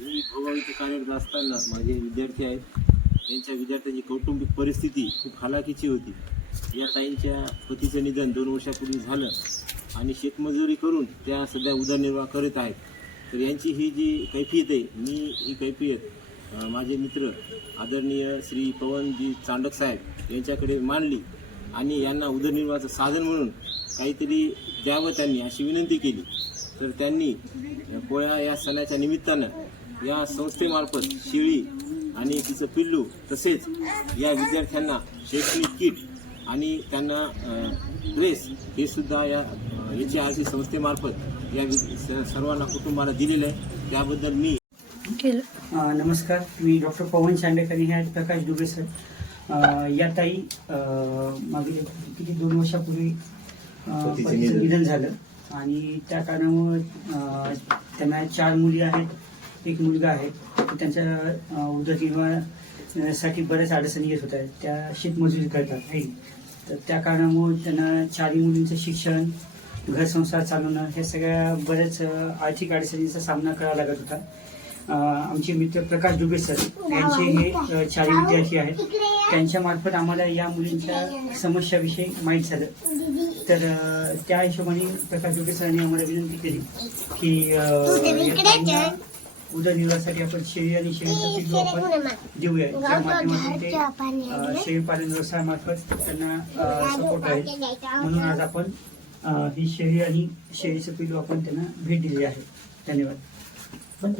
मी भोगावीत कार्यरत असताना माझे विद्यार्थी आहेत. त्यांच्या विद्यार्थ्यांची कौटुंबिक परिस्थिती खूप हालाकीची होती. या ताईंच्या पतीचं निधन दोन वर्षापूर्वी झालं आणि शेतमजुरी करून त्या सध्या उदरनिर्वाह करीत आहेत. तर यांची ही जी कैफियत आहे मी ही कैफियत माझे मित्र आदरणीय श्री पवनजी चांडक साहेब यांच्याकडे मांडली आणि यांना उदरनिर्वाहाचं साधन म्हणून काहीतरी द्यावं त्यांनी अशी विनंती केली. तर त्यांनी पोळ्या या सणाच्या निमित्तानं या संस्थेमार्फत शेळी आणि तिचं पिल्लू तसेच या विद्यार्थ्यांना शैक्षणिक किट आणि त्यांना ड्रेस हे सुद्धा या एच आर सी संस्थेमार्फत या वि- स- सर्वांना कुटुंबाला दिलेलं आहे. त्याबद्दल मी नमस्कार. मी डॉक्टर पवन शांडेकर आणि हे आहेत प्रकाश दुबे सर. या ताई मागे किती दोन वर्षापूर्वी. निधन झालं. आणि त्या कारणामुळे त्यांना चार मुली आहेत एक मुलगा आहे. त्यांच्या उदरनिर्वाहासाठी बऱ्याच अडचणी येत होत्या. त्या शेतमजुरी करतात नाही तर त्या कारणामुळे त्यांना चारही मुलींचं शिक्षण घर संसार चालवणं हे सगळ्या बऱ्याच आर्थिक अडचणींचा सामना करावा लागत होता. आमचे मित्र प्रकाश दुबे सर यांचे हे चारही विद्यार्थी आहेत. त्यांच्या मार्फत आम्हाला या मुलींच्या समस्याविषयी माहीत झालं. तर त्या हिशोबाने प्रकाश दुबे सरांनी आम्हाला विनंती केली की उदरनिर्वाहासाठी आपण शेळी आणि शेळीचं पीक आपण देऊया त्या माध्यमातून ते शेळीपालन व्यवसायामार्फत त्यांना सपोर्ट आहे. म्हणून आज आपण ही शेळी आणि शेळीचं पिलू आपण त्यांना भेट दिली आहे. धन्यवाद. बंद